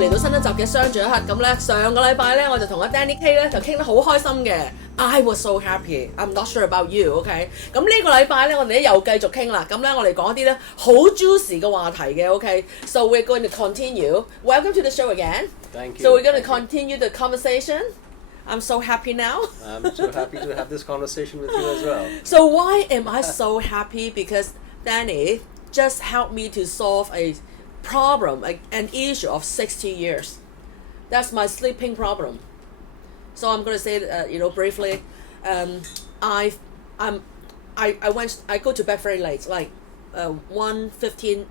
嚟到新一集嘅相聚一刻。咁咧上個禮拜咧我就同阿 Danny K 咧就傾得好開心嘅。I was so happy. I'm not sure about you. OK。咁呢個禮拜咧我哋咧又繼續傾啦。咁咧我哋講一啲咧好 juicy 嘅話題嘅。OK。So we're going to continue. Welcome to the show again. Thank you. So we're going to continue the conversation. I'm so happy now. I'm so happy to have this conversation with you as well. So why am I so happy? Because Danny just helped me to solve a problem, an issue of 60 years. That's my sleeping problem. So I'm going to say, briefly. I go to bed very late, like 1:15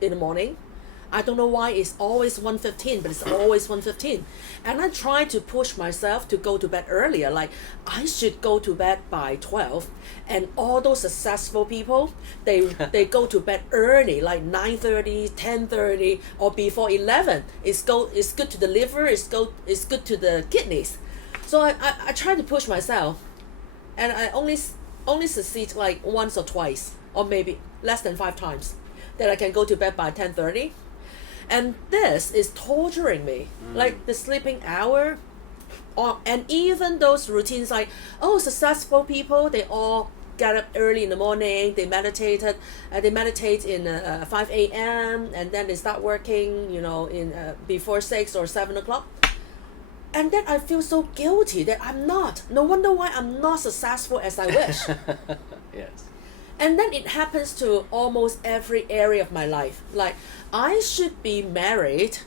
in the morning. I don't know why it's always 1:15, but it's always 1:15. And I try to push myself to go to bed earlier. Like, I should go to bed by 12. And all those successful people, they go to bed early, like 9:30, 10:30, or before 11. It's good to the liver, it's good to the kidneys. So I try to push myself. And I only succeed like once or twice, or maybe less than 5 times, that I can go to bed by 10:30. And this is torturing me, like the sleeping hour, and even those routines like, successful people, they all get up early in the morning, they meditate in 5 a.m. and then they start working, in before 6 or 7 o'clock. And then I feel so guilty that I'm not. No wonder why I'm not successful as I wish. Yes. And then it happens to almost every area of my life. Like, I should be married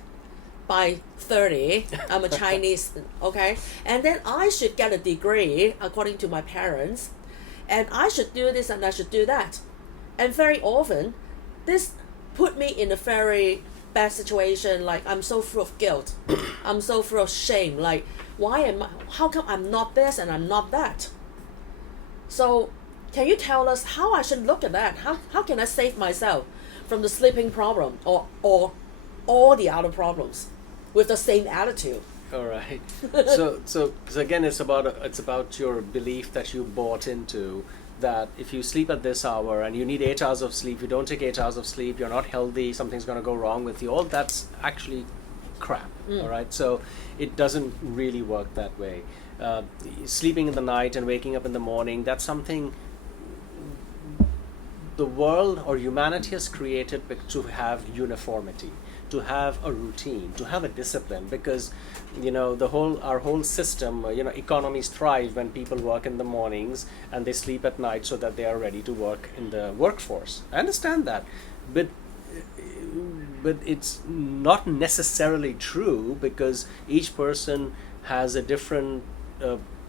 by 30. I'm a Chinese, okay? And then I should get a degree according to my parents. And I should do this and I should do that. And very often, this put me in a very bad situation. Like, I'm so full of guilt. I'm so full of shame. Like, how come I'm not this and I'm not that? So, can you tell us how I should look at that? How can I save myself from the sleeping problem or all the other problems with the same attitude? All right. So again, it's about your belief that you bought into, that if you sleep at this hour and you need 8 hours of sleep, you don't take 8 hours of sleep, you're not healthy, something's going to go wrong with you. All that's actually crap. All right. So it doesn't really work that way. Sleeping in the night and waking up in the morning, that's something the world or humanity has created to have uniformity, to have a routine, to have a discipline, because our whole system, economies thrive when people work in the mornings and they sleep at night so that they are ready to work in the workforce. I understand that, but it's not necessarily true, because each person has a different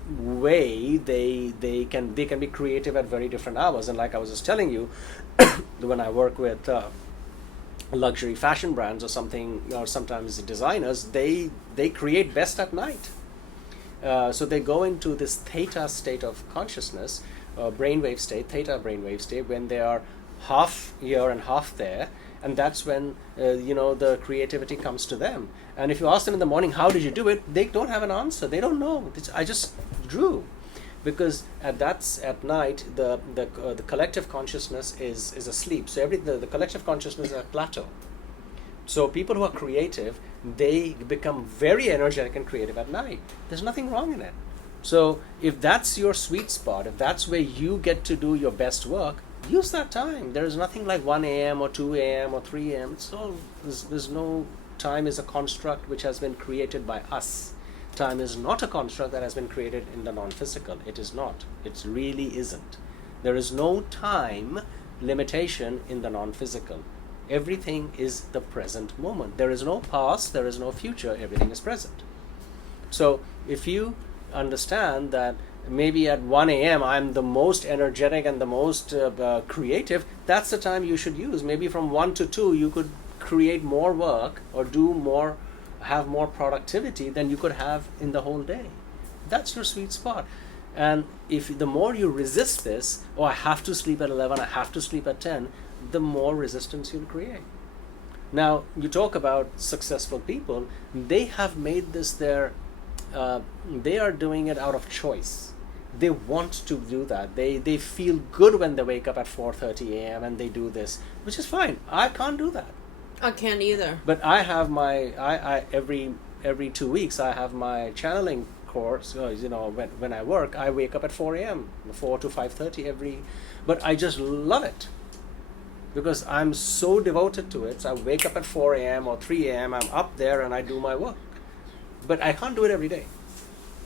way they can be creative at very different hours. And like I was just telling you, when I work with luxury fashion brands or something, or sometimes designers, they create best at night. So they go into this theta state of consciousness, brainwave state, theta brainwave state, when they are half here and half there, and that's when the creativity comes to them. And if you ask them in the morning, how did you do it? They don't have an answer. They don't know. I just drew, because at night the collective consciousness is asleep. So the collective consciousness is at plateau. So people who are creative, they become very energetic and creative at night. There's nothing wrong in it. So if that's your sweet spot, if that's where you get to do your best work, use that time. There is nothing like 1 a.m. or 2 a.m. or 3 a.m. There's no. Time is a construct which has been created by us. Time is not a construct that has been created in the non-physical. It is not. It really isn't. There is no time limitation in the non-physical. Everything is the present moment. There is no past, there is no future, everything is present. So if you understand that maybe at 1 a.m. I'm the most energetic and the most creative, that's the time you should use. Maybe from 1 to 2 you could create more work or have more productivity than you could have in the whole day. That's your sweet spot. And if the more you resist this, I have to sleep at 11, I have to sleep at 10, the more resistance you'll create. Now, you talk about successful people, they have made this they are doing it out of choice. They want to do that. They feel good when they wake up at 4:30 a.m. and they do this, which is fine. I can't do that. I can't either. But I have I every 2 weeks I have my channeling course. When I work, I wake up at 4 a.m. 4 to 5:30 but I just love it because I'm so devoted to it. So I wake up at 4 a.m. or 3 a.m. I'm up there and I do my work. But I can't do it every day.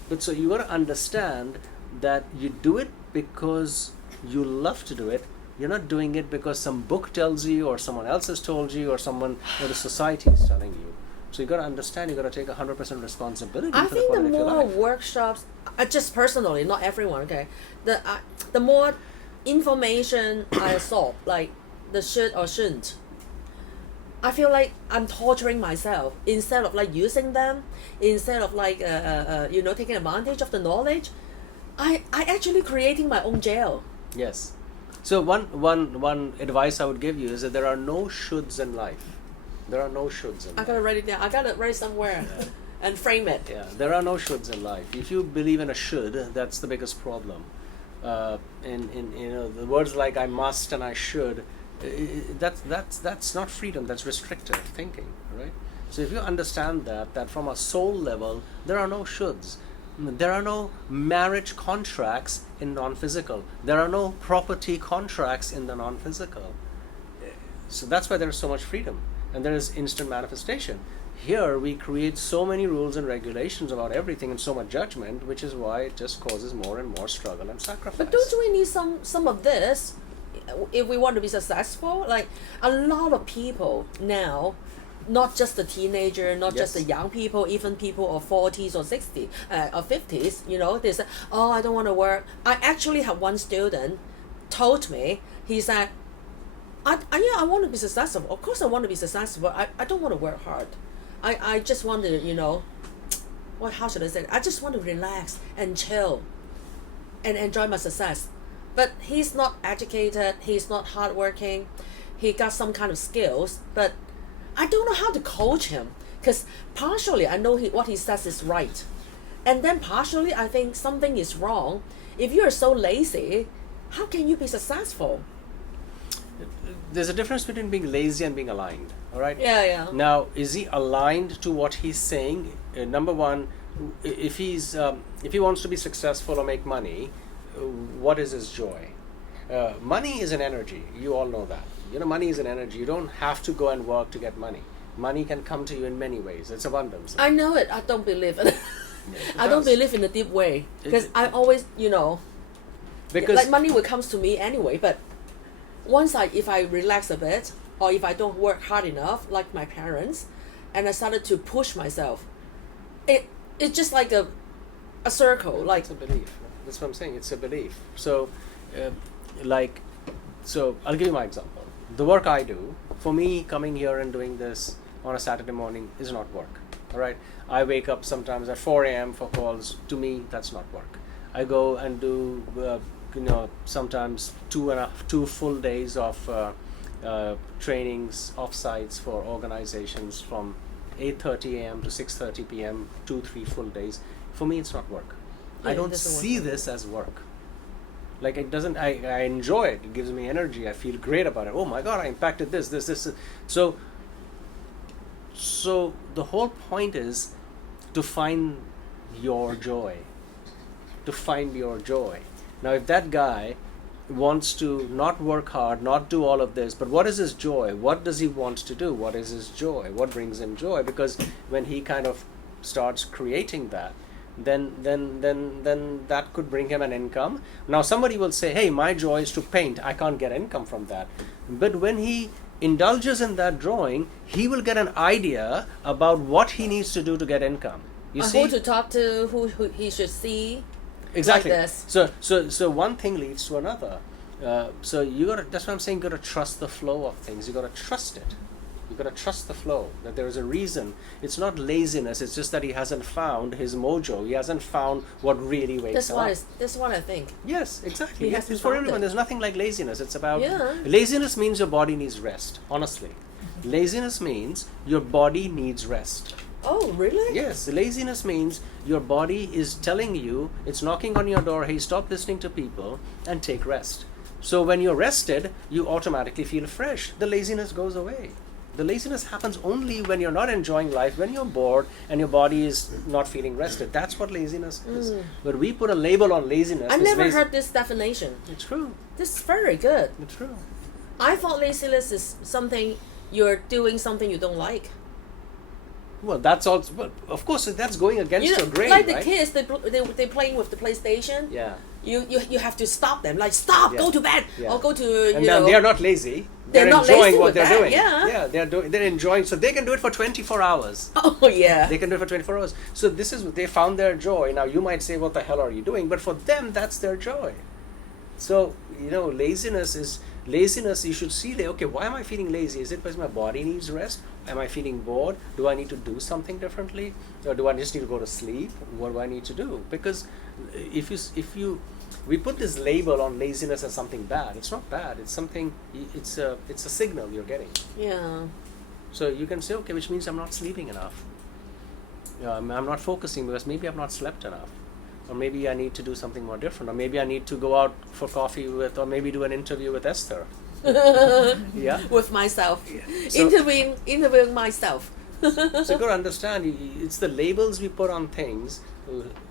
But so you got to understand that you do it because you love to do it. You're not doing it because some book tells you or someone else has told you or the society is telling you. So you got to understand, you got to take 100% responsibility I for the think the quality of your more life. workshops, just personally, not everyone, okay, the more information I absorb, like the should or shouldn't, I feel like I'm torturing myself instead of like using them, instead of like taking advantage of the knowledge. I actually creating my own jail. Yes. So one advice I would give you is that there are no shoulds in life. There are no shoulds in life. I gotta write it down. I gotta write it somewhere and frame it. Yeah, there are no shoulds in life. If you believe in a should, that's the biggest problem. The words like I must and I should, that's not freedom. That's restrictive thinking, right? So if you understand that from a soul level, there are no shoulds. There are no marriage contracts in non-physical. There are no property contracts in the non-physical. So that's why there is so much freedom. And there is instant manifestation. Here we create so many rules and regulations about everything and so much judgment, which is why it just causes more and more struggle and sacrifice. But don't we need some of this if we want to be successful? Like a lot of people now, not just the teenager, not just the young people, even people of 40s or 60s or 50s, they say, oh, I don't want to work. I actually have one student told me, he said, I want to be successful. Of course I want to be successful. I don't want to work hard. I just want to, how should I say it? I just want to relax and chill and enjoy my success. But he's not educated. He's not hardworking. He got some kind of skills, but I don't know how to coach him because partially I know what he says is right. And then partially I think something is wrong. If you're so lazy, how can you be successful? There's a difference between being lazy and being aligned, all right? Yeah. Now, is he aligned to what he's saying? Number one, if he wants to be successful or make money, what is his joy? Money is an energy. You all know that. Money is an energy. You don't have to go and work to get money. Money can come to you in many ways. It's abundance. I know it. I don't believe it. I don't believe in a deep way because I always, because like money will come to me anyway. But if I relax a bit or if I don't work hard enough, like my parents, and I started to push myself, it's just like a circle. Like it's a belief. That's what I'm saying. It's a belief. So, so I'll give you my example. The work I do, for me, coming here and doing this on a Saturday morning is not work. All right. I wake up sometimes at 4 a.m. for calls. To me, that's not work. I go and do, sometimes 2 full days of trainings, off-sites for organizations from 8:30 a.m. to 6:30 p.m. 2-3 full days. For me, it's not work. I don't see this as work. Like it doesn't. I enjoy it. It gives me energy. I feel great about it. Oh my God! I impacted this. So the whole point is to find your joy. To find your joy. Now, if that guy wants to not work hard, not do all of this, but what is his joy? What does he want to do? What is his joy? What brings him joy? Because when he kind of starts creating that, then that could bring him an income. Now somebody will say, hey, my joy is to paint. I can't get income from that. But when he indulges in that drawing, he will get an idea about what he needs to do to get income. You see? Who to talk to, who he should see. Exactly. Like this. So one thing leads to another. So that's what I'm saying, you gotta trust the flow of things. You gotta trust it. You gotta trust the flow, that there is a reason. It's not laziness, it's just that he hasn't found his mojo. He hasn't found what really wakes up. That's what I think. Yes, exactly. He Yes, hasn't it's for found everyone. it. There's nothing like laziness. It's about Yeah. Laziness means your body needs rest, honestly. Laziness means your body needs rest. Oh, really? Yes, laziness means your body is telling you, it's knocking on your door, hey, stop listening to people and take rest. So when you're rested, you automatically feel fresh. The laziness goes away. The laziness happens only when you're not enjoying life, when you're bored and your body is not feeling rested. That's what laziness is. But we put a label on laziness. I never heard this definition. It's true. This is very good. It's true. I thought laziness is something you're doing something you don't like. Well, that's also, well, of course, that's going against your grain, like the right? kids, they playing with the PlayStation. Yeah. You have to stop them. Like, stop, Yeah. go to bed, Yeah. or go to, And then they're not lazy. They're not enjoying lazy what with they're that, doing. yeah. They're enjoying, so they can do it for 24 hours. Oh, yeah. They can do it for 24 hours. So this is, they found their joy. Now you might say, what the hell are you doing? But for them, that's their joy. So, laziness, you should see, okay, why am I feeling lazy? Is it because my body needs rest? Am I feeling bored? Do I need to do something differently? Or do I just need to go to sleep? What do I need to do? Because we put this label on laziness as something bad. It's not bad. It's something, it's a signal you're getting. Yeah. So you can say, okay, which means I'm not sleeping enough. I'm not focusing because maybe I've not slept enough. Or maybe I need to do something more different. Or maybe I need to go out for coffee or maybe do an interview with Esther. Yeah. With myself. Yeah. So, Interviewing myself. so you got to understand, it's the labels we put on things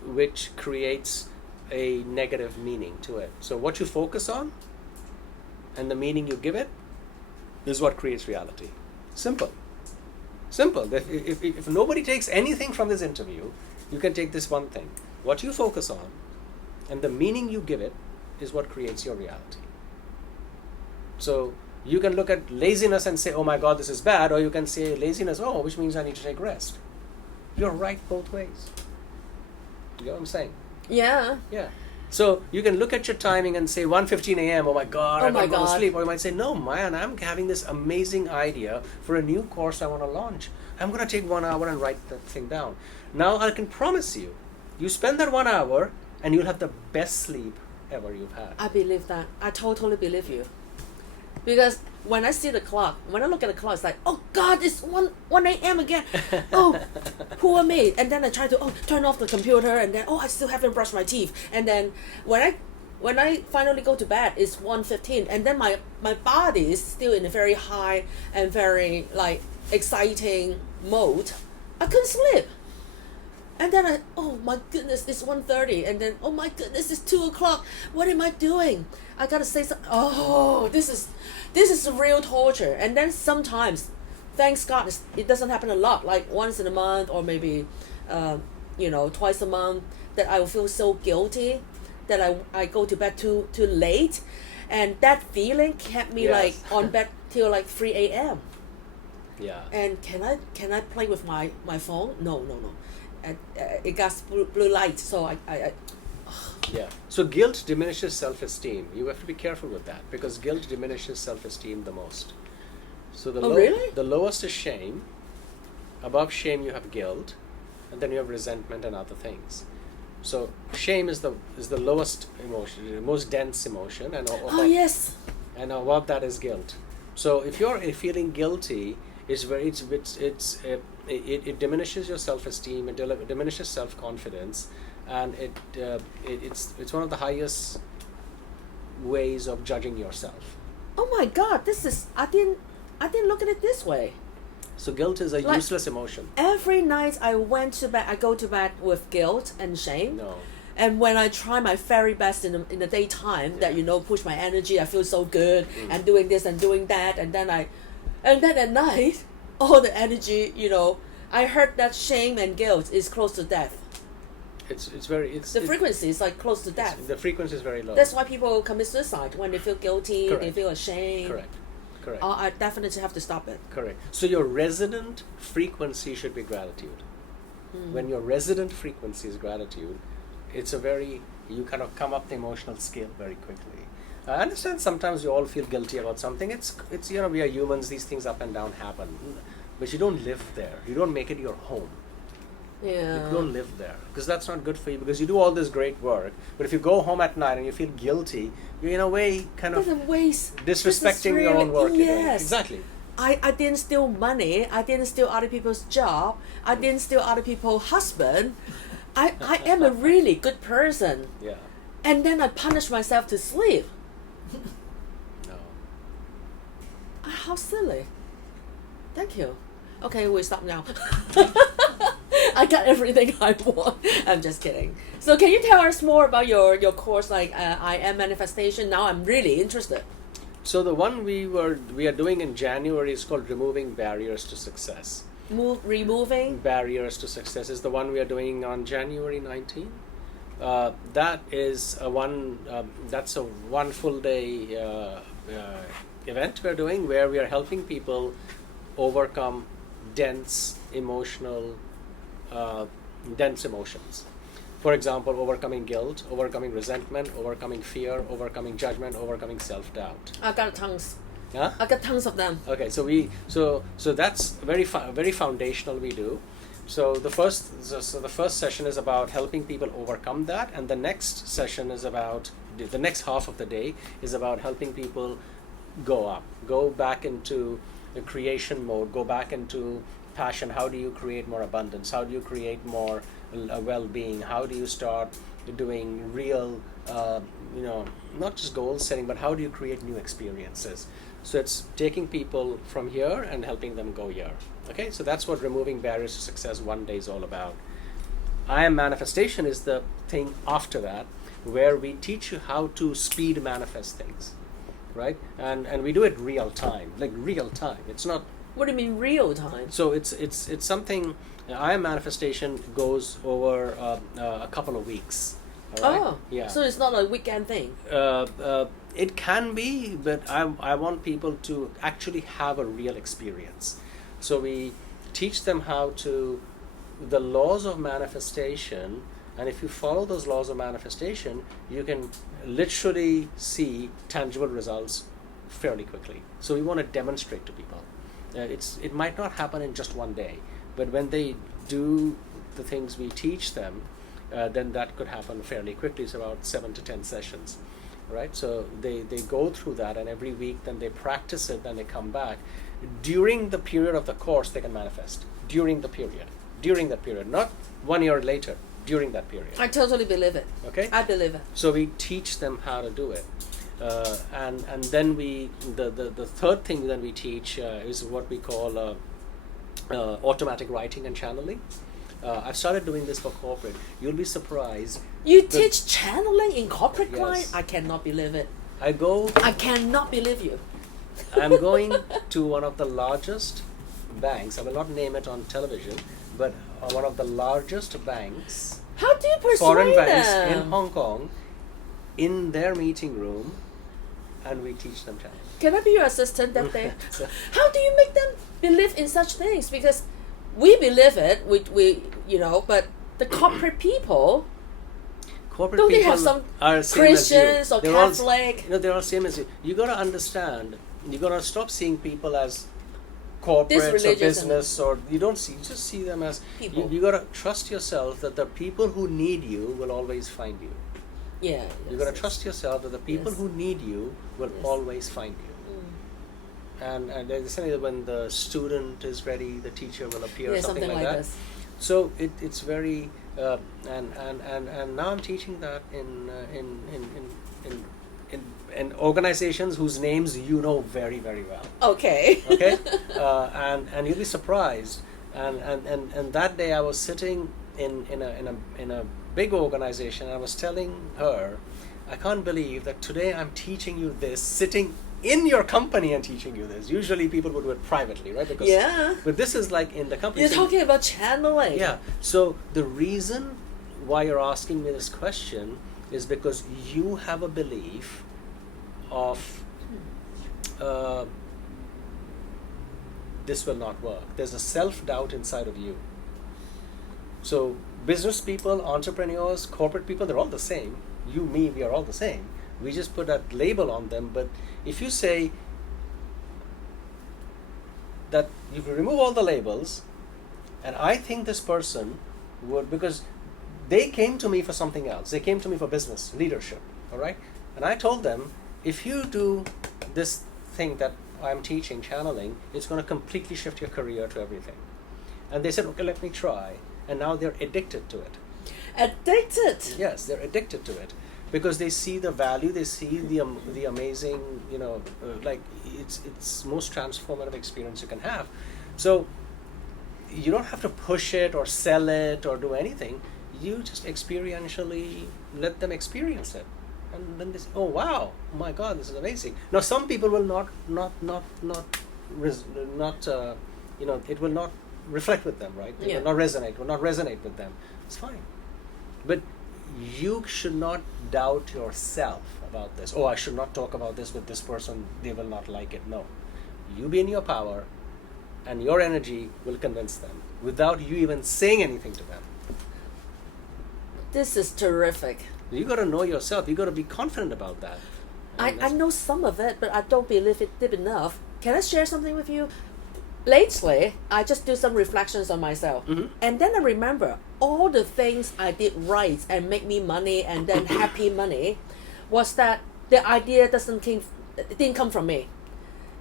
which creates a negative meaning to it. So what you focus on and the meaning you give it is what creates reality. Simple. If nobody takes anything from this interview, you can take this one thing. What you focus on and the meaning you give it is what creates your reality. So you can look at laziness and say, oh my God, this is bad, or you can say laziness, oh, which means I need to take rest. You're right both ways. You know what I'm saying? Yeah. Yeah. So you can look at your timing and say 1:15 a.m. Oh my God, I gotta go to sleep. Or you might say, no, man, I'm having this amazing idea for a new course I want to launch. I'm going to take 1 hour and write that thing down. Now I can promise you, you spend that 1 hour and you'll have the best sleep ever you've had. I believe that. I totally believe you. Because when I see the clock, when I look at the clock, it's like, oh God, it's 1 a.m. again. Oh, poor me. And then I try to turn off the computer, and then I still haven't brushed my teeth. And then when I finally go to bed, it's 1:15, and then my body is still in a very high and very exciting mode. I couldn't sleep. And then oh my goodness, it's 1:30, and then oh my goodness, it's 2 o'clock. What am I doing? I gotta say something. Oh, this is real torture. And then sometimes, thanks God, it doesn't happen a lot. Like once in a month, or maybe, twice a month, that I will feel so guilty that I go to bed too late, and that feeling kept me on bed till 3 a.m. Yeah. And can I play with my phone? No. It got blue light, so I Yeah. So guilt diminishes self-esteem. You have to be careful with that because guilt diminishes self-esteem the most. So really? The lowest is shame. Above shame you have guilt, and then you have resentment and other things. So shame is the lowest emotion, the most dense emotion, and yes. And above that is guilt. So if you're feeling guilty, it diminishes your self-esteem, it diminishes self-confidence, and it's one of the highest ways of judging yourself. Oh my God, I didn't look at it this way. So guilt is a useless emotion. Every night I go to bed with guilt and shame. No. And when I try my very best in the daytime, that push my energy, I feel so good, and doing this and doing that, and then at night, all the energy, I heard that shame and guilt is close to death. The frequency is close to death. The frequency is very low. That's why people commit suicide when they feel guilty. Correct. They feel ashamed. Correct. I definitely have to stop it. Correct. So your resonant frequency should be gratitude. When your resonant frequency is gratitude, you kind of come up the emotional scale very quickly. I understand sometimes you all feel guilty about something. It's we are humans. These things up and down happen, but you don't live there. You don't make it your home. Yeah. You don't live there because that's not good for you. Because you do all this great work, but if you go home at night and you feel guilty, you're in a way kind of disrespecting your own work. Yes. Exactly. I didn't steal money. I didn't steal other people's job. I didn't steal other people's husband. I am a really good person. Yeah. And then I punish myself to sleep. No. How silly. Thank you. Okay, we stop now. I got everything I want. I'm just kidding. So can you tell us more about your course, like I Am Manifestation? Now I'm really interested. So the one we are doing in January is called Removing Barriers to Success. Removing Barriers to Success is the one we are doing on January 19th. That is that's a 1 full day event we're doing, where we are helping people overcome dense emotions. For example, overcoming guilt, overcoming resentment, overcoming fear, overcoming judgment, overcoming self-doubt. I got tons. Huh? I got tons of them. Okay, so that's very foundational we do. So the first session is about helping people overcome that, and the next session is about the next half of the day is about helping people go back into the creation mode, go back into passion. How do you create more abundance? How do you create more well-being? How do you start doing real, not just goal setting, but how do you create new experiences? So it's taking people from here and helping them go here. Okay, so that's what Removing Barriers to Success 1 day is all about. I Am Manifestation is the thing after that, where we teach you how to speed manifest things, right? And we do it real time, like real time. It's not. What do you mean real time? So it's something. I Am Manifestation goes over a couple of weeks. All right? Oh, yeah. So it's not a weekend thing. It can be, but I want people to actually have a real experience. So we teach them the laws of manifestation, and if you follow those laws of manifestation, you can literally see tangible results fairly quickly. So we want to demonstrate to people. It might not happen in just 1 day, but when they do the things we teach them, then that could happen fairly quickly. It's about 7 to 10 sessions, right? So they go through that, and every week then they practice it, then they come back. During the period of the course, they can manifest. During that period, not 1 year later, during that period. I totally believe it. Okay? I believe it. So we teach them how to do it. And then the third thing that we teach is what we call automatic writing and channeling. I've started doing this for corporate. You'll be surprised. You teach channeling in corporate Yes. client? I cannot believe it. I cannot believe you. I'm going to one of the largest banks. I will not name it on television, but one of the largest banks, How do you persuade foreign banks them? in Hong Kong, in their meeting room, and we teach them channeling. Can I be your assistant that day? So- How do you make them believe in such things? Because we believe it, we but the corporate people, Corporate don't they people have some are same as you. Christians or They're all- Catholic? they're all same as you. You got to understand. You got to stop seeing people as corporates or religious and- business, or you just see them as People. You got to trust yourself that the people who need you will always find you. Yeah. You got to trust yourself that the people Yes. who need you will Yes. always find you. And they say that when the student is ready, the teacher will appear, Yeah, something like that. this. So it's very and now I'm teaching that in organizations whose names you know very, very well. Okay. Okay, and you'll be surprised. And that day I was sitting in a big organization, and I was telling her, I can't believe that today I'm teaching you this sitting in your company and teaching you this. Usually people would do it privately, right? Because Yeah. But this is like in the company. You're So- talking about channeling. yeah. So the reason why you're asking me this question is because you have a belief of this will not work. There's a self-doubt inside of you. So business people, entrepreneurs, corporate people, they're all the same. You, me, we are all the same. We just put that label on them. But if you say that you remove all the labels, and I think this person would, because they came to me for something else. They came to me for business, leadership, all right? And I told them, if you do this thing that I'm teaching, channeling, it's going to completely shift your career to everything. And they said, okay, let me try. And now they're addicted to it. Addicted. Yes, they're addicted to it because they see the value, they see the amazing, like it's most transformative experience you can have. So you don't have to push it or sell it or do anything. You just experientially let them experience it, and then they say, "Oh wow, my God, this is amazing." Now, some people will not, it will not reflect with them, right? It will not resonate with them. It's fine, but you should not doubt yourself about this. Oh, I should not talk about this with this person. They will not like it. No, you be in your power, and your energy will convince them without you even saying anything to them. This is terrific. You got to know yourself. You got to be confident about that. I know some of it, but I don't believe it deep enough. Can I share something with you? Lately, I just do some reflections on myself. And then I remember all the things I did right and make me money and then happy money was that the idea didn't come from me.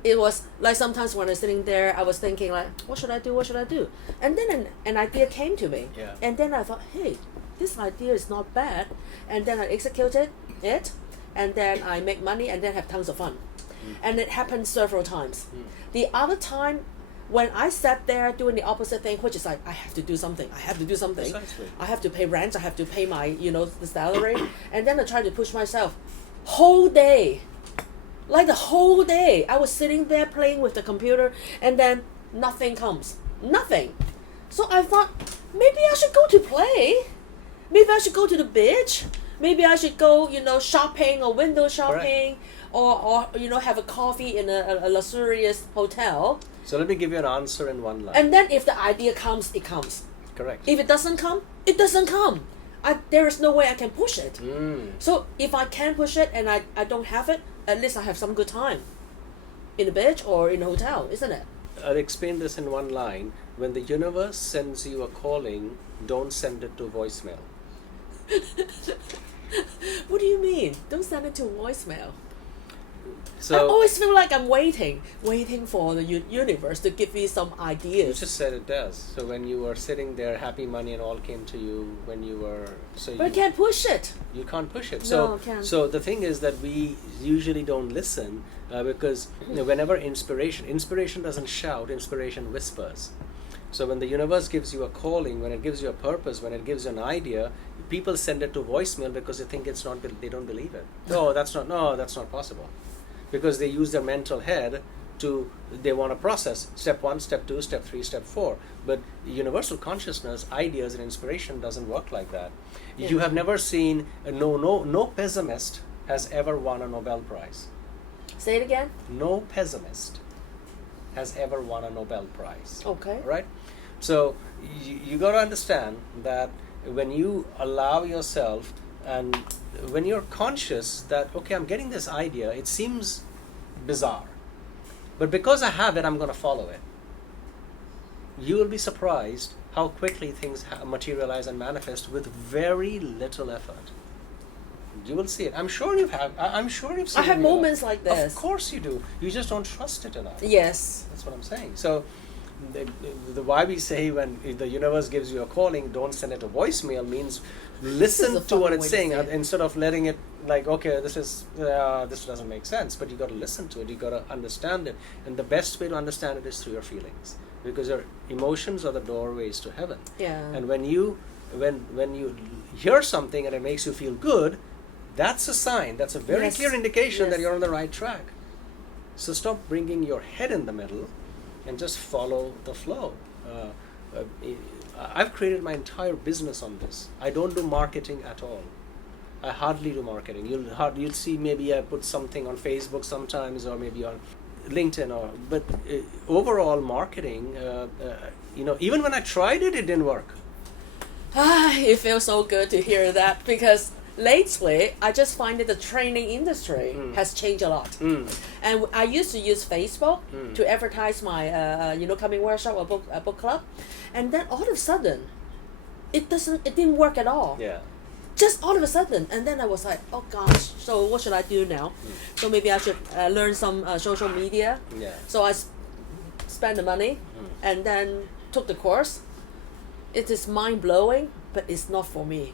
It was like sometimes when I was sitting there, I was thinking like, what should I do? And then an idea came to me. Yeah. And then I thought, hey, this idea is not bad. And then I executed it. And then I make money and then have tons of fun. And it happened several times. The other time, when I sat there doing the opposite thing, which is like, I have to do something. Precisely. I have to pay rent. I have to pay my, the salary. And then I try to push myself. Whole day. Like the whole day. I was sitting there playing with the computer and then nothing comes. Nothing. So I thought, maybe I should go to play. Maybe I should go to the beach. Maybe I should go, shopping or window shopping. Or have a coffee in a luxurious hotel. So let me give you an answer in one line. And then if the idea comes, it comes. Correct. If it doesn't come, it doesn't come. There is no way I can push it. So if I can push it and I don't have it, at least I have some good time in the beach or in a hotel, isn't it? I'll explain this in one line. When the universe sends you a calling, don't send it to voicemail. What do you mean? Don't send it to voicemail. So I always feel like I'm waiting for the universe to give me some you ideas. just said it does. So when you were sitting there, happy money and all came to you when you were... But I can't push it. You can't push it. No, I can't. So the thing is that we usually don't listen because whenever inspiration doesn't shout, inspiration whispers. So when the universe gives you a calling, when it gives you a purpose, when it gives you an idea, people send it to voicemail because they think they don't believe it. No, that's not possible. Because they use their mental head they want to process step 1, step 2, step 3, step 4. But universal consciousness, ideas and inspiration doesn't work like that. Yeah. You have never seen, no pessimist has ever won a Nobel Prize. Say it again. No pessimist has ever won a Nobel Prize. Okay. Right? So you got to understand that when you allow yourself and when you're conscious that, okay, I'm getting this idea, it seems bizarre, but because I have it, I'm going to follow it. You will be surprised how quickly things materialize and manifest with very little effort. You will see it. I'm sure you've seen it. I have moments like this. Of course you do. You just don't trust it enough. Yes. That's what I'm saying. So the why we say when the universe gives you a calling, don't send it to voicemail means listen to what it's saying instead of letting it like, okay, this doesn't make sense. But you got to listen to it. You got to understand it, and the best way to understand it is through your feelings, because your emotions are the doorways to heaven. Yeah. And when you hear something and it makes you feel good, that's a sign. That's a very clear indication that you're on the right track. So stop bringing your head in the middle and just follow the flow. I've created my entire business on this. I don't do marketing at all. I hardly do marketing. You'll see maybe I put something on Facebook sometimes, or maybe on LinkedIn, but overall marketing, even when I tried it, it didn't work. It feels so good to hear that, because lately I just find that the training industry has changed a lot. And I used to use Facebook to advertise my coming workshop or book club, and then all of a sudden it didn't work at all. Yeah. Just all of a sudden, and then I was like, oh gosh, so what should I do now? So maybe I should learn some social media. Yeah. So I spent the money and then took the course. It is mind-blowing, but it's not for me.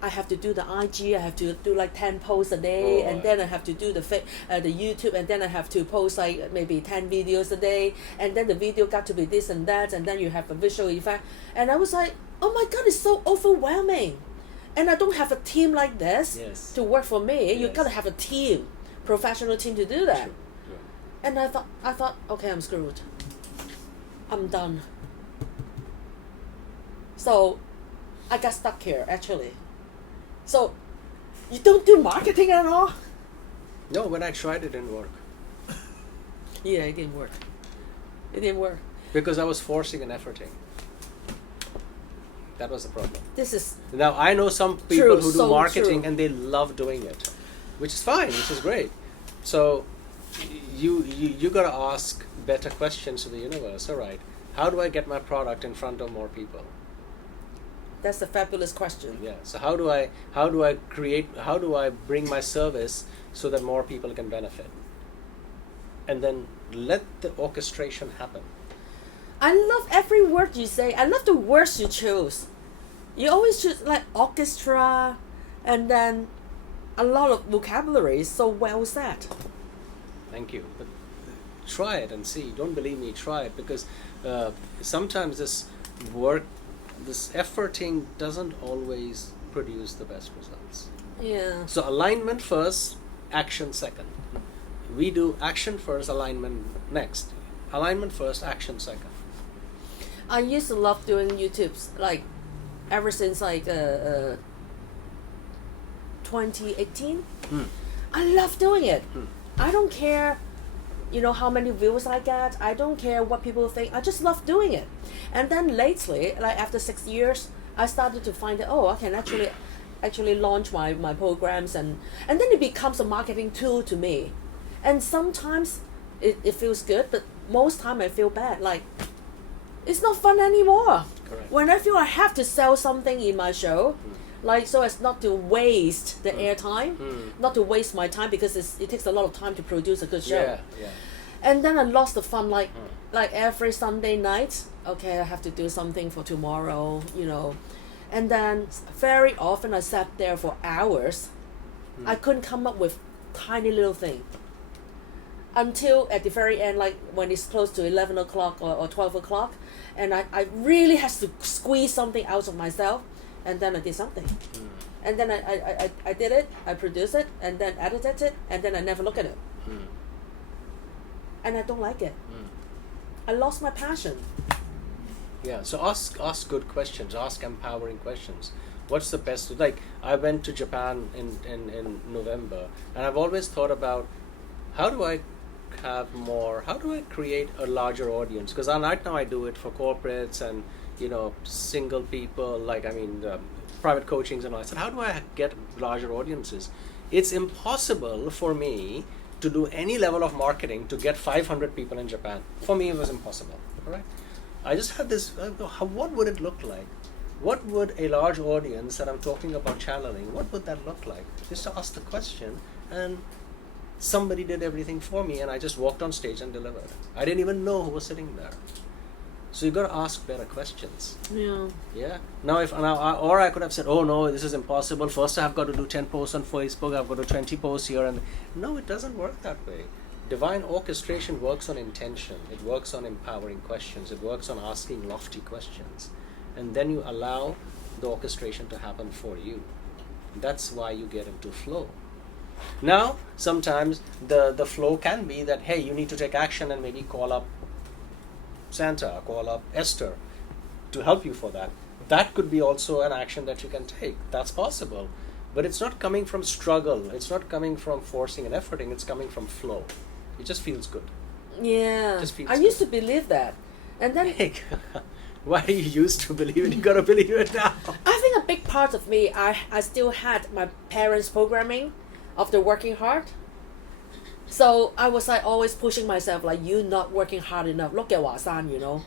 I have to do the IG, I have to do like 10 posts a day, and then I have to do the YouTube, and then I have to post like maybe 10 videos a day, and then the video got to be this and that, and then you have a visual effect. And I was like, oh my God, it's so overwhelming. And I don't have a team like this to work for me. You gotta have a team, professional team to do that. Sure. And I thought, okay, I'm screwed. I'm done. So I got stuck here actually. So you don't do marketing at all? No, when I tried, it didn't work. Yeah, it didn't work. It didn't work. Because I was forcing and efforting. That was the problem. This is now I know some people who do so marketing true. and they love doing it, which is fine, which is great. So you gotta ask better questions to the universe. All right, how do I get my product in front of more people? That's a fabulous question. Yeah. So how do I bring my service so that more people can benefit? And then let the orchestration happen. I love every word you say. I love the words you choose. You always choose like orchestra, and then a lot of vocabulary. So well said. Thank you. But try it and see. Don't believe me. Try it, because sometimes this efforting doesn't always produce the best results. Yeah. So alignment first, action second. We do action first, alignment next. Alignment first, action second. I used to love doing YouTubes, like ever since like 2018. I love doing it. I don't care, how many views I get. I don't care what people think. I just love doing it. And then lately, like after 6 years, I started to find that I can actually launch my programs, and then it becomes a marketing tool to me. And sometimes it feels good, but most time I feel bad. Like, it's not fun anymore. Correct. When I feel I have to sell something in my show, like so as not to waste the airtime, not to waste my time, because it takes a lot of time to produce a good show. Yeah. And then I lost the fun, like every Sunday night, okay, I have to do something for tomorrow, And then very often I sat there for hours. I couldn't come up with tiny little thing. Until at the very end, like when it's close to 11 o'clock or 12 o'clock, and I really have to squeeze something out of myself, and then I did something. And then I did it, I produced it, and then edited it, and then I never look at it. And I don't like it. I lost my passion. Yeah, so ask good questions, ask empowering questions. What's the best? Like, I went to Japan in November, and I've always thought about how do I create a larger audience? Because right now I do it for corporates and single people, private coachings and all. I said, how do I get larger audiences? It's impossible for me to do any level of marketing to get 500 people in Japan. For me, it was impossible. All right, I just had this. What would it look like? What would a large audience that I'm talking about channeling? What would that look like? Just to ask the question, and somebody did everything for me, and I just walked on stage and delivered. I didn't even know who was sitting there. So you got to ask better questions. Yeah. Now I could have said, oh no, this is impossible. First I've got to do 10 posts on Facebook. I've got to do 20 posts here, and no, it doesn't work that way. Divine orchestration works on intention. It works on empowering questions. It works on asking lofty questions, and then you allow the orchestration to happen for you. That's why you get into flow. Now, sometimes the flow can be that, hey, you need to take action and maybe call up Santa, call up Esther to help you for that. That could be also an action that you can take. That's possible. But it's not coming from struggle. It's not coming from forcing and efforting. It's coming from flow. It just feels good. Yeah. Just feels I used to believe that. And then... Hey, why are you used to believe it? You got to believe it now. I think a big part of me, I still had my parents' programming of the working hard. So I was like always pushing myself, like, you not working hard enough. Look at Wasan,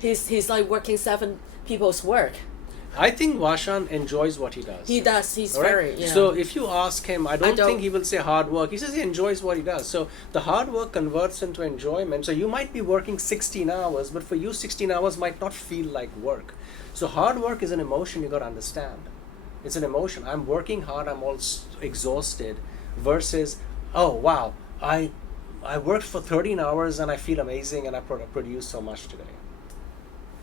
He's like working 7 people's work. I think Washan enjoys what he does. He does. He's all right? very, yeah. So if you ask him, I don't think he will say hard work. He says he enjoys what he does. So the hard work converts into enjoyment. So you might be working 16 hours, but for you 16 hours might not feel like work. So hard work is an emotion you got to understand. It's an emotion. I'm working hard, I'm all exhausted, versus, oh wow, I worked for 13 hours and I feel amazing and I produced so much today.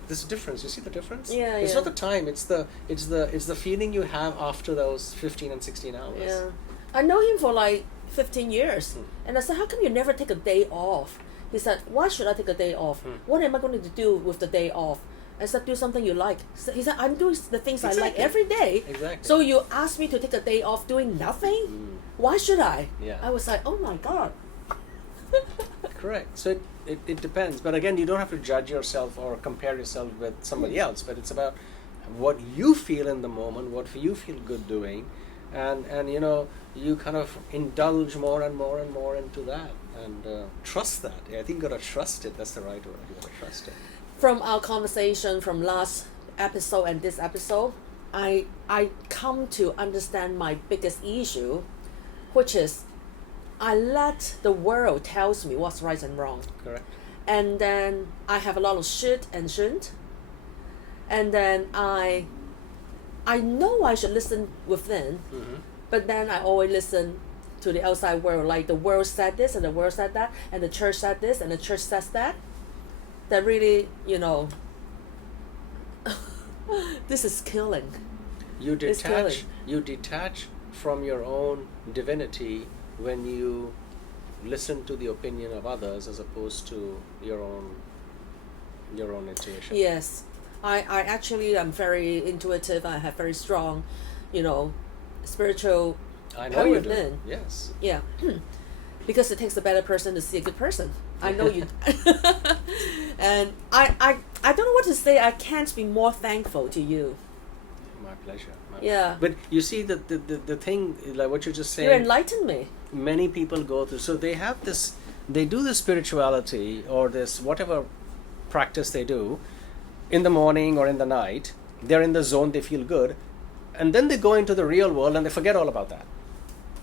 This difference, you see the difference? Yeah, it's yeah. not the time, it's the feeling you have after those 15 and 16 hours. Yeah. I know him for like 15 years. And I said, how come you never take a day off? He said, why should I take a day off? What am I going to do with the day off? I said, do something you like. So he said, I'm doing the things I like every day. Exactly. So you ask me to take a day off doing nothing? Why should I? Yeah. I was like, oh my God. Correct. So it depends. But again, you don't have to judge yourself or compare yourself with somebody else. But it's about what you feel in the moment, what you feel good doing. And you know, you kind of indulge more and more and more into that. And trust that. I think you got to trust it. That's the right word. You got to trust it. From our conversation from last episode and this episode, I come to understand my biggest issue, which is I let the world tells me what's right and wrong. Correct. And then I have a lot of should and shouldn't. And then I know I should listen within, but then I always listen to the outside world. Like the world said this and the world said that, and the church said this and the church says that. That really, you know, this is killing. You detach from your own divinity when you listen to the opinion of others as opposed to your own intuition. Yes. I actually am very intuitive. I have very strong, you know, spiritual I know power you do. within. Yes. Yeah. Because it takes a better person to see a good person. I know you. And I don't know what to say. I can't be more thankful to you. My pleasure. Yeah. But you see, the thing, like what you're just saying. You enlightened me. Many people go through. So they have this, they do this spirituality or this whatever practice they do in the morning or in the night. They're in the zone, they feel good. And then they go into the real world and they forget all about that.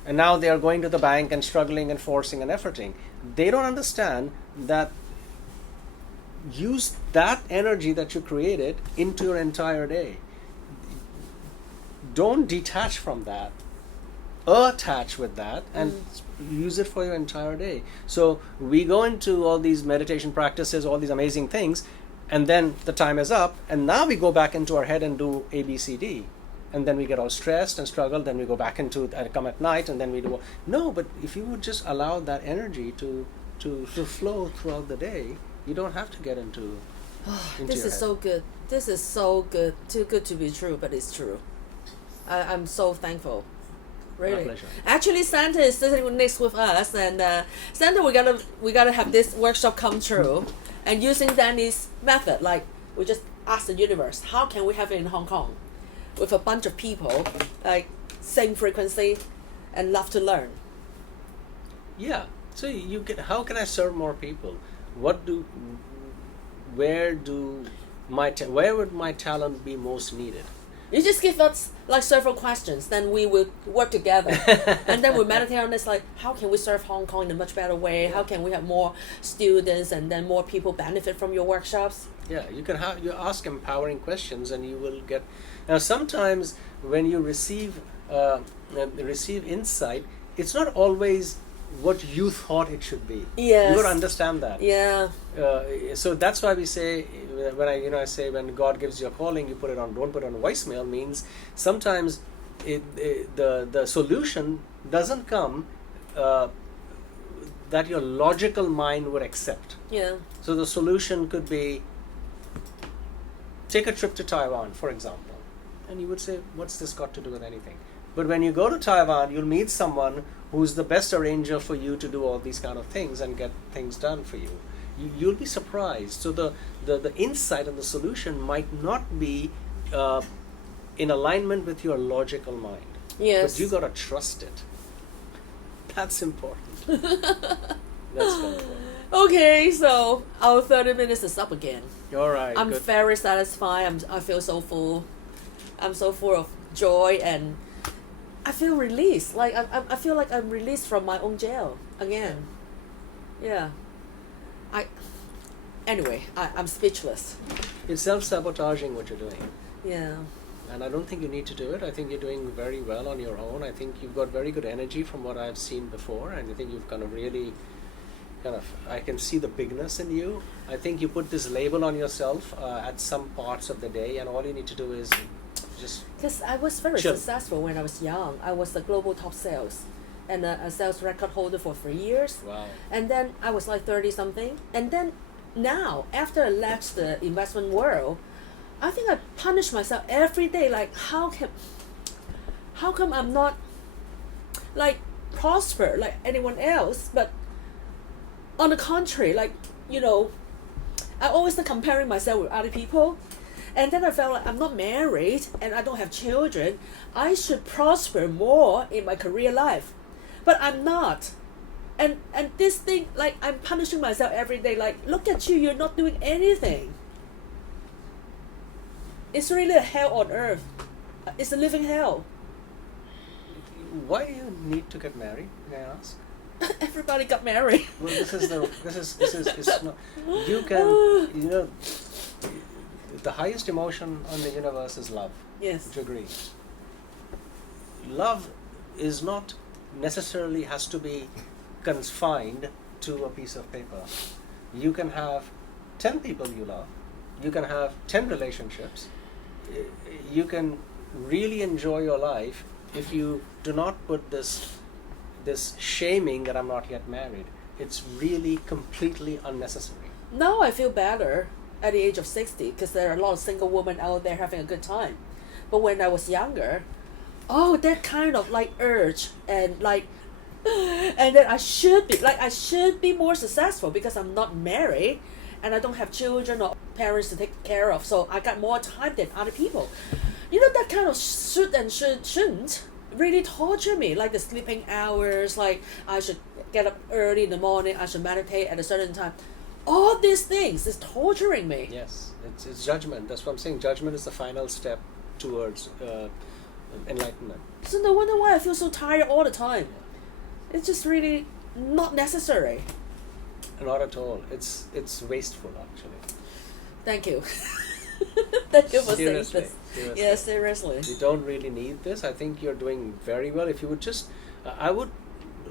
And now they are going to the bank and struggling and forcing and efforting. They don't understand that use that energy that you created into your entire day. Don't detach from that. Attach with that and use it for your entire day. So we go into all these meditation practices, all these amazing things, and then the time is up, and now we go back into our head and do A, B, C, D. And then we get all stressed and struggle, then we go back into and come at night, and then we do. No, but if you would just allow that energy to flow throughout the day, you don't have to get into This your is head. so good. This is so good. Too good to be true, but it's true. I'm so thankful. Really. My pleasure. Actually, Santa is sitting next with us, and Santa, we gotta have this workshop come true, and using Danny's method, like we just ask the universe, how can we have it in Hong Kong, with a bunch of people like same frequency, and love to learn. Yeah. So you can. How can I serve more people? Where would my talent be most needed? You just give us like several questions, then we will work together, and then we meditate on this. Like, how can we serve Hong Kong in a much better way? How can we have more students, and then more people benefit from your workshops? Yeah, you ask empowering questions, and you will get. Now, sometimes when you receive insight, it's not always what you thought it should be. Yes. You got to understand that. Yeah. So that's why we say, when I say when God gives you a calling, you don't put it on voicemail, means sometimes the solution doesn't come that your logical mind would accept. Yeah. So the solution could be, take a trip to Taiwan, for example. And you would say, what's this got to do with anything? But when you go to Taiwan, you'll meet someone who's the best arranger for you to do all these kind of things and get things done for you. You'll be surprised. So the insight and the solution might not be in alignment with your logical mind. Yes. But you got to trust it. That's important. That's very important. Okay, so our 30 minutes is up again. All right. I'm good. very satisfied. I feel so full. I'm so full of joy, and I feel released. Like I feel like I'm released from my own jail again. Yeah. I'm speechless. It's self-sabotaging what you're doing. Yeah. And I don't think you need to do it. I think you're doing very well on your own. I think you've got very good energy from what I've seen before, and I think you've I can see the bigness in you. I think you put this label on yourself at some parts of the day, and all you need to do is just Because I was very chill. successful when I was young. I was the global top sales and a sales record holder for 3 years. Wow. And then I was like 30 something. And then now, after I left the investment world, I think I punish myself every day. Like, how come I'm not like prosper like anyone else? But on the contrary, like, I always comparing myself with other people. And then I felt like I'm not married and I don't have children. I should prosper more in my career life. But I'm not. And this thing, like, I'm punishing myself every day. Like, look at you, you're not doing anything. It's really a hell on earth. It's a living hell. Why do you need to get married, may I ask? Everybody got married. Well, this is it's not, you can, the highest emotion on the universe is love. Yes. Would you agree? Love is not necessarily has to be confined to a piece of paper. You can have 10 people you love. You can have 10 relationships. You can really enjoy your life if you do not put this shaming that I'm not yet married. It's really completely unnecessary. Now I feel better at the age of 60 because there are a lot of single women out there having a good time. But when I was younger, that kind of like urge and like, and then I should be more successful because I'm not married and I don't have children or parents to take care of. So I got more time than other people. That kind of should and shouldn't really torture me, like the sleeping hours, like I should get up early in the morning, I should meditate at a certain time. All these things is torturing me. Yes, it's judgment. That's what I'm saying. Judgment is the final step towards enlightenment. So no wonder why I feel so tired all the time. It's just really not necessary. Not at all. It's wasteful, actually. Thank you. Thank you for saying Seriously, this. seriously. Yeah, seriously. You don't really need this. I think you're doing very well. If you would just,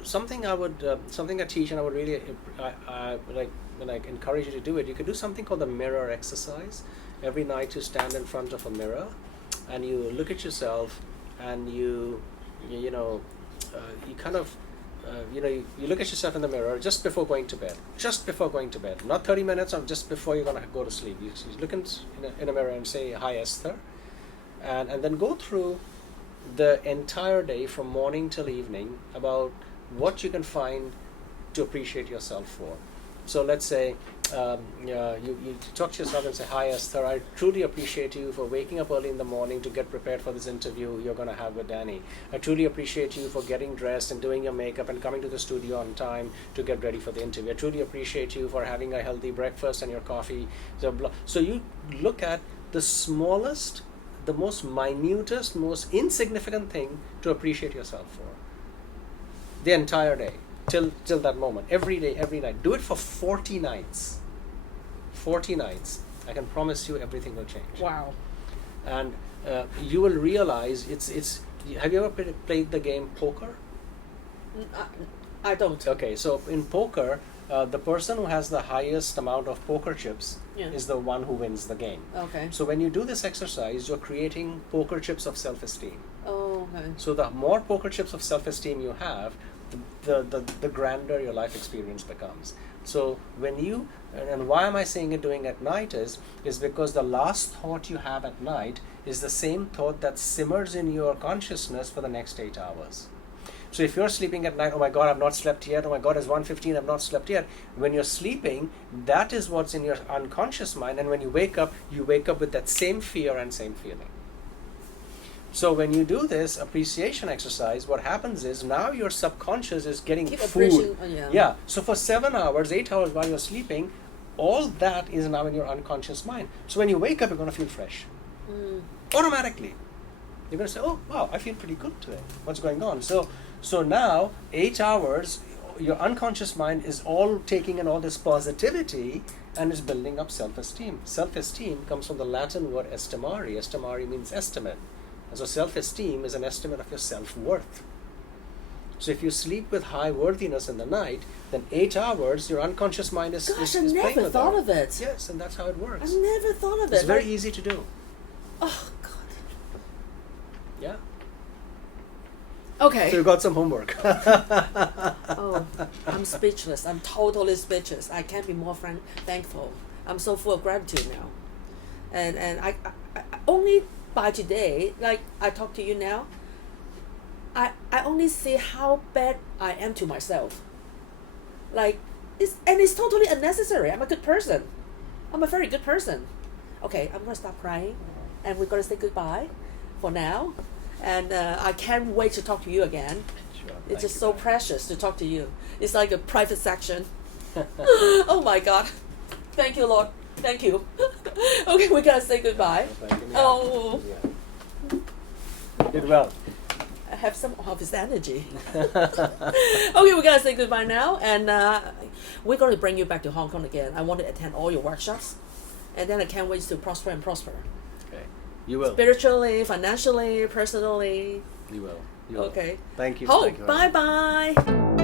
something I teach, and I would really, encourage you to do it. You could do something called the mirror exercise. Every night you stand in front of a mirror, and you look at yourself, and you look at yourself in the mirror just before going to bed. Just before going to bed, not 30 minutes, or just before you're gonna go to sleep. You look in a mirror and say, "Hi, Esther," and then go through the entire day from morning till evening about what you can find to appreciate yourself for. So let's say you talk to yourself and say, "Hi, Esther, I truly appreciate you for waking up early in the morning to get prepared for this interview you're going to have with Danny. I truly appreciate you for getting dressed and doing your makeup and coming to the studio on time to get ready for the interview. I truly appreciate you for having a healthy breakfast and your coffee." So you look at the smallest, the most minutest, most insignificant thing to appreciate yourself for. The entire day. Till that moment, every day, every night. Do it for 40 nights. 40 nights. I can promise you everything will change. Wow. And you will realize it's. Have you ever played the game poker? I don't. Okay, so in poker, the person who has the highest amount of poker chips is the one who wins the game. Okay. So when you do this exercise, you're creating poker chips of self-esteem. Oh, okay. So the more poker chips of self-esteem you have, the grander your life experience becomes. So when you, and why am I saying it doing at night is because the last thought you have at night is the same thought that simmers in your consciousness for the next 8 hours. So if you're sleeping at night, "Oh my God, I've not slept yet. Oh my God, it's 1:15, I've not slept yet." When you're sleeping, that is what's in your unconscious mind. And when you wake up with that same fear and same feeling. So when you do this appreciation exercise, what happens is now your subconscious is getting food. Yeah. So for 7 hours, 8 hours while you're sleeping, all that is now in your unconscious mind. So when you wake up, you're going to feel fresh. Automatically. You're going to say, "Oh, wow, I feel pretty good today. What's going on?" So now, 8 hours, your unconscious mind is all taking in all this positivity, and it's building up self-esteem. Self-esteem comes from the Latin word estimare. Estimare means estimate. And so self-esteem is an estimate of your self-worth. So if you sleep with high worthiness in the night, then 8 hours your unconscious mind is Gosh, is I playing never with thought that. of it. Yes, and that's how it works. I never thought of it. It's very easy to do. Oh, God. Yeah. Okay. So you got some homework. Oh, I'm speechless. I'm totally speechless. I can't be more thankful. I'm so full of gratitude now. And I only by today, like I talk to you now, I only see how bad I am to myself. Like, it's totally unnecessary. I'm a good person. I'm a very good person. Okay, I'm going to stop crying, and we're going to say goodbye for now. And I can't wait to talk to you again. Sure. It's just so precious to talk to you. It's like a private section. Oh my God. Thank you, Lord. Thank you. Okay, we got to say goodbye. Oh. Yeah. You did well. I have some of his energy. Okay, we gotta say goodbye now, and we're going to bring you back to Hong Kong again. I want to attend all your workshops, and then I can't wait to prosper and prosper. Okay, you will. Spiritually, financially, personally. You will. You will. Okay. Thank you. Oh, Thank you. bye bye.